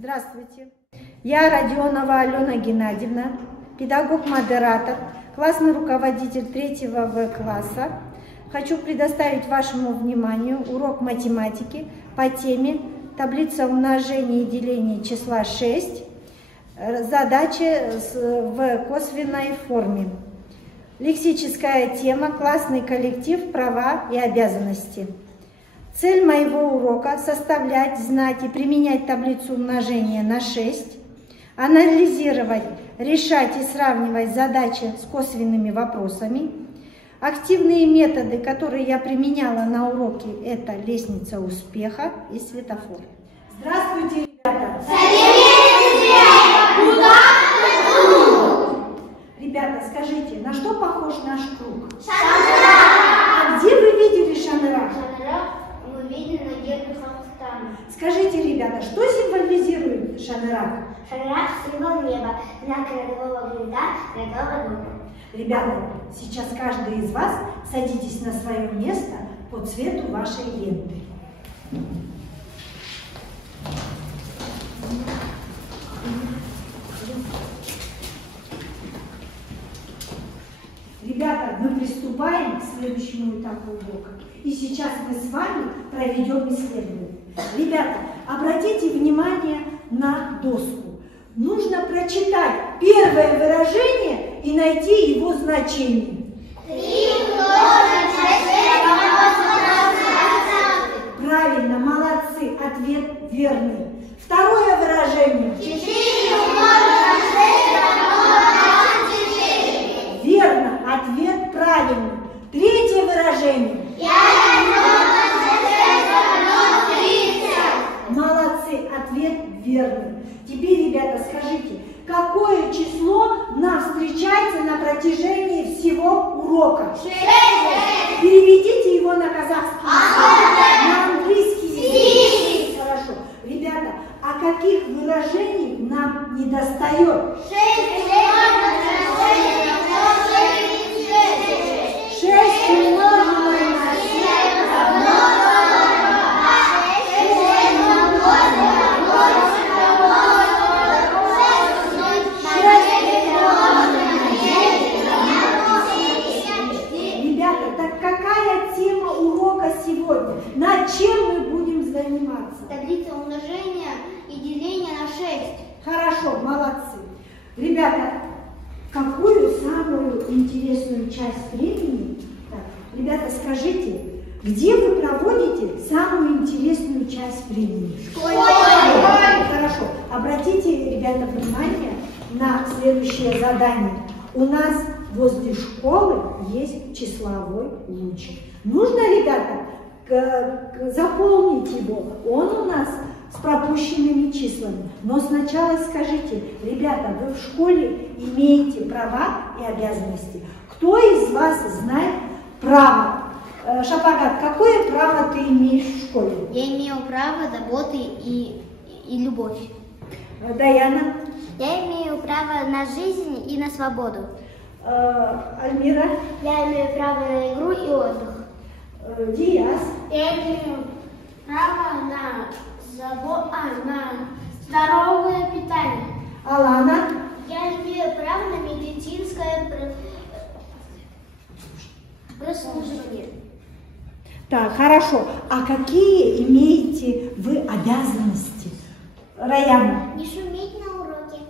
Здравствуйте. Я Родионова Алена Геннадьевна, педагог-модератор, классный руководитель 3 В класса. Хочу предоставить вашему вниманию урок математики по теме таблица умножения и деления числа 6, задача в косвенной форме. Лексическая тема «Классный коллектив. Права и обязанности». Цель моего урока – составлять, знать и применять таблицу умножения на 6, анализировать, решать и сравнивать задачи с косвенными вопросами. Активные методы, которые я применяла на уроке, это лестница успеха и светофор. Здравствуйте, ребята! Ребята, скажите, на что похож наш круг? Шанрак! А где вы видели шанрак? Шанрак мы видели на гербе Казахстана. Скажите, ребята, что символизирует шанрак? Шанрак – символ неба, знак родового гнезда, родового дома. Ребята, сейчас каждый из вас садитесь на свое место по цвету вашей ленты. Ребята, мы приступаем к следующему этапу урока. И сейчас мы с вами проведем исследование. Ребята, обратите внимание на доску. Нужно прочитать первое выражение и найти его значение. 3 умножить на 6 Правильно, молодцы, ответ верный. Второе выражение. 4 умножить на 6 Верно, ответ правильный. Третье выражение. 5 умножить на 6 30. Молодцы, ответ верный. Теперь, ребята, скажите, какое число нам встречается на протяжении всего урока? 6. Переведите его на казахский язык, на английский язык. 10. Хорошо. Ребята, а каких выражений нам не достает? 6 умножить на 6 6 умноженное на 7 равно 10. Ребята, так какая тема урока сегодня? Над чем мы будем заниматься? Таблица умножения и деления на 6. Хорошо, молодцы. Ребята, какую самую интересную часть времени? Так, ребята, скажите, где вы проводите самую интересную часть времени? В школе. Хорошо. Обратите, ребята, внимание на следующее задание. У нас возле школы есть числовой луч. Нужно, ребята, заполнить его. Он у нас с пропущенными числами. Но сначала скажите, ребята, вы в школе имеете права и обязанности. Кто из вас знает право? Шапагат, какое право ты имеешь в школе? Я имею право заботы и любовь. Даяна? Я имею право на жизнь и на свободу. Альмира? Я имею право на игру и отдых. Диас? Я имею право на здоровое питание. Алана? Я имею право на медицинское прослушивание. Так, хорошо. А какие имеете вы обязанности? Раяна? Не шуметь на уроке.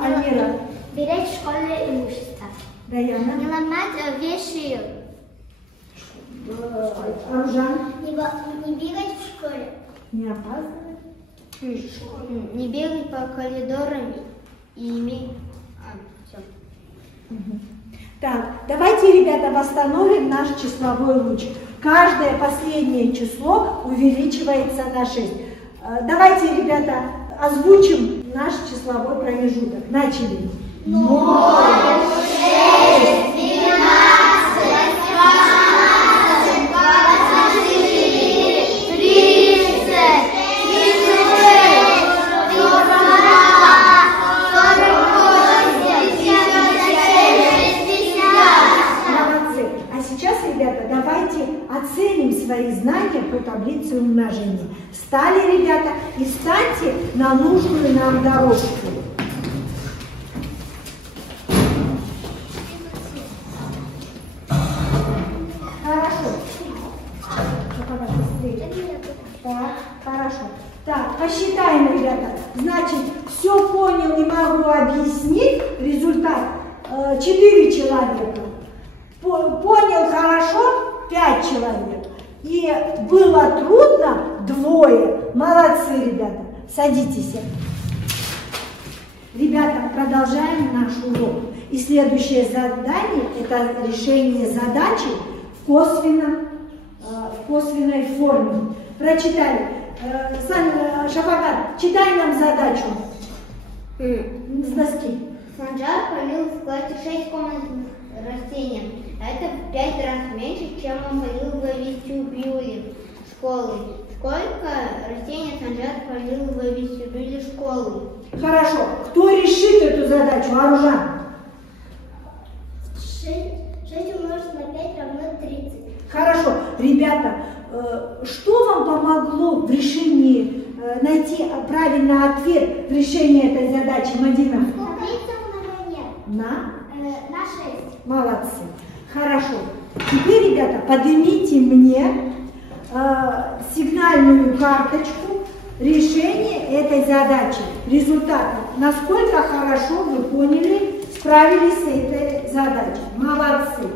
Альмира? Беречь школьное имущество. Даяна? Не ломать вещи. Аружан? Не бегать в школе. Не опаздывать? Не бегать по коридорам и иметь... Все. Так, давайте, ребята, восстановим наш числовой луч. Каждое последнее число увеличивается на 6. Давайте, ребята, озвучим наш числовой промежуток. Начали. 0, 6, 12, 20. А сейчас, ребята, давайте оценим свои знания по таблице умножения. Встали, ребята, и станьте на нужную нам дорожку. Хорошо. Так, хорошо. Так, посчитаем, ребята. Значит, все понял и могу объяснить. Результат 4 человека. Понял хорошо 5 человек. И было трудно 2. Молодцы, ребята. Садитесь. Ребята, продолжаем наш урок. И следующее задание – это решение задачи в косвенной форме. Прочитали. Шапагат, читай нам задачу с доски. Санжар полил в классе 6 комнатных растений. Это в 5 раз меньше, чем он полил в вестибюле школы. Сколько растений Санжар полил в вестибюле школы? Хорошо. Кто решит эту задачу? Аружан. 6 умножить на 5 равно 30. Хорошо. Ребята, что вам помогло в решении найти правильный ответ в решении этой задачи, Мадина? Таблица умножения. На 6. Молодцы. Хорошо. Теперь, ребята, поднимите мне сигнальную карточку решения этой задачи. Результаты. Насколько хорошо вы поняли, справились с этой задачей. Молодцы.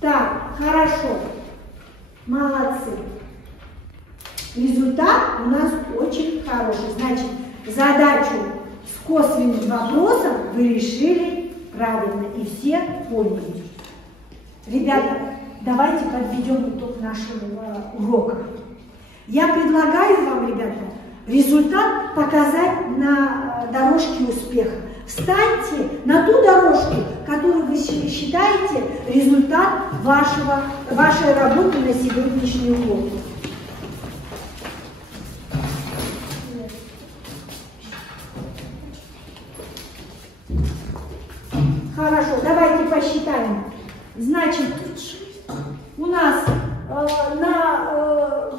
Так, хорошо. Молодцы. Результат у нас очень хороший. Значит, задачу с косвенным вопросом вы решили правильно и все поняли. Ребята, давайте подведем итог нашего урока. Я предлагаю вам, ребята, результат показать на дорожке успеха. Встаньте на ту дорожку, которую вы считаете результат вашей работы на сегодняшний урок. Хорошо, давайте посчитаем. Значит, у нас на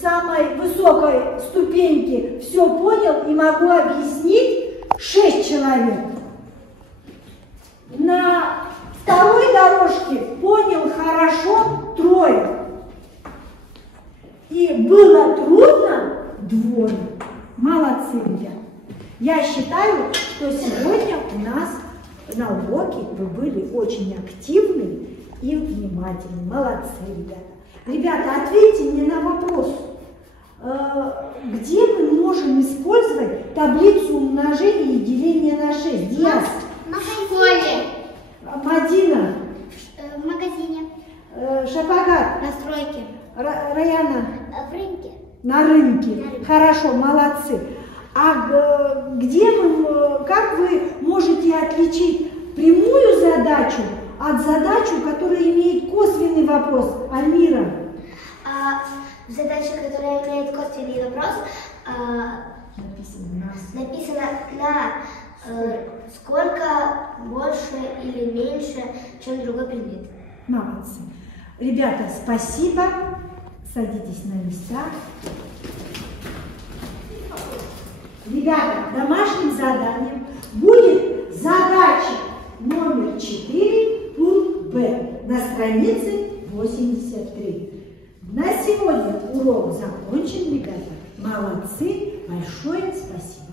самой высокой ступеньке все понял и могу объяснить 6 человек. На второй дорожке понял хорошо 3. И было трудно 2. Молодцы, ребята. Я считаю, что сегодня у нас на уроке вы были очень активны и внимательны. Молодцы, ребята. Ребята, ответьте мне на вопрос. Где мы можем использовать таблицу умножения и деления на 6? Диас. В школе. Мадина. В магазине. Шапагат. На стройке. Раяна. В рынке. На рынке. Хорошо, молодцы. А где как вы можете отличить прямую задачу от задачи, которая имеет косвенный вопрос? Альмира. Задача, которая имеет косвенный вопрос, написано на сколько больше или меньше, чем другой предмет. Молодцы. Ребята, спасибо. Садитесь на места. Ребята, домашним заданием будет задача номер 4, пункт Б, на странице 83. На сегодня урок закончен, ребята. Молодцы, большое спасибо.